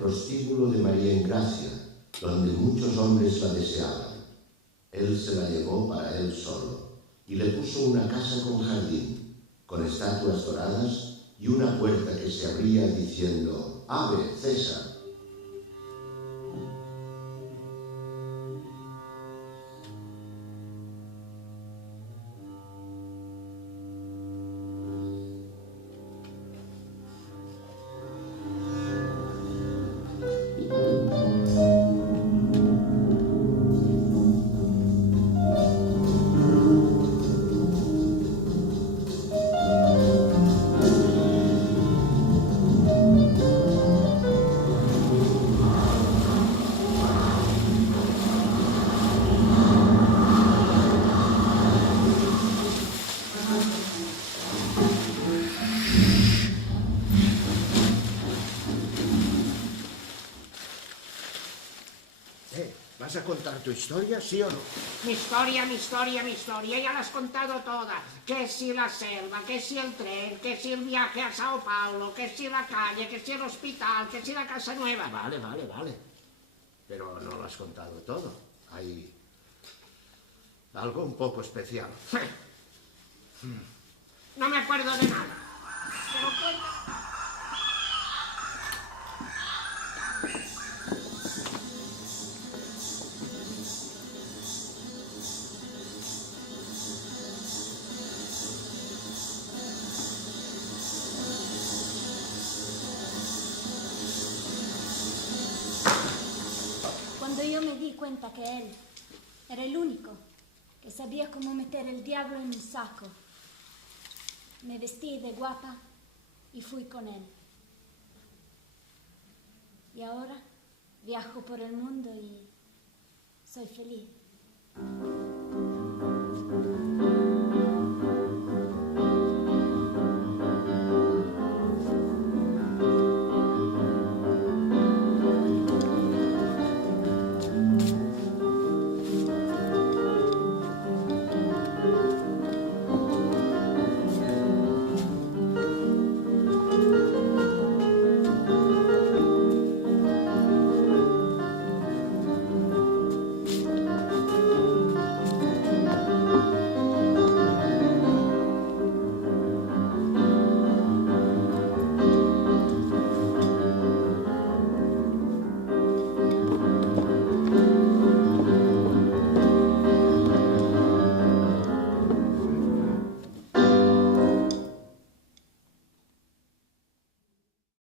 prostíbulo de María Engracia, donde muchos hombres la deseaban. Él se la llevó para él solo y le puso una casa con jardín, con estatuas doradas y una puerta que se abría diciendo: «Ave, César». ¿Vas a contar tu historia, sí o no? Mi historia, ya la has contado toda. Que si la selva, que si el tren, que si el viaje a Sao Paulo, que si la calle, que si el hospital, que si la casa nueva. Vale. Pero no lo has contado todo. Hay algo un poco especial. No me acuerdo de nada. Pero Cuando yo me di cuenta que él era el único que sabía cómo meter el diablo en un saco, me vestí de guapa y fui con él. Y ahora viajo por el mundo y soy feliz.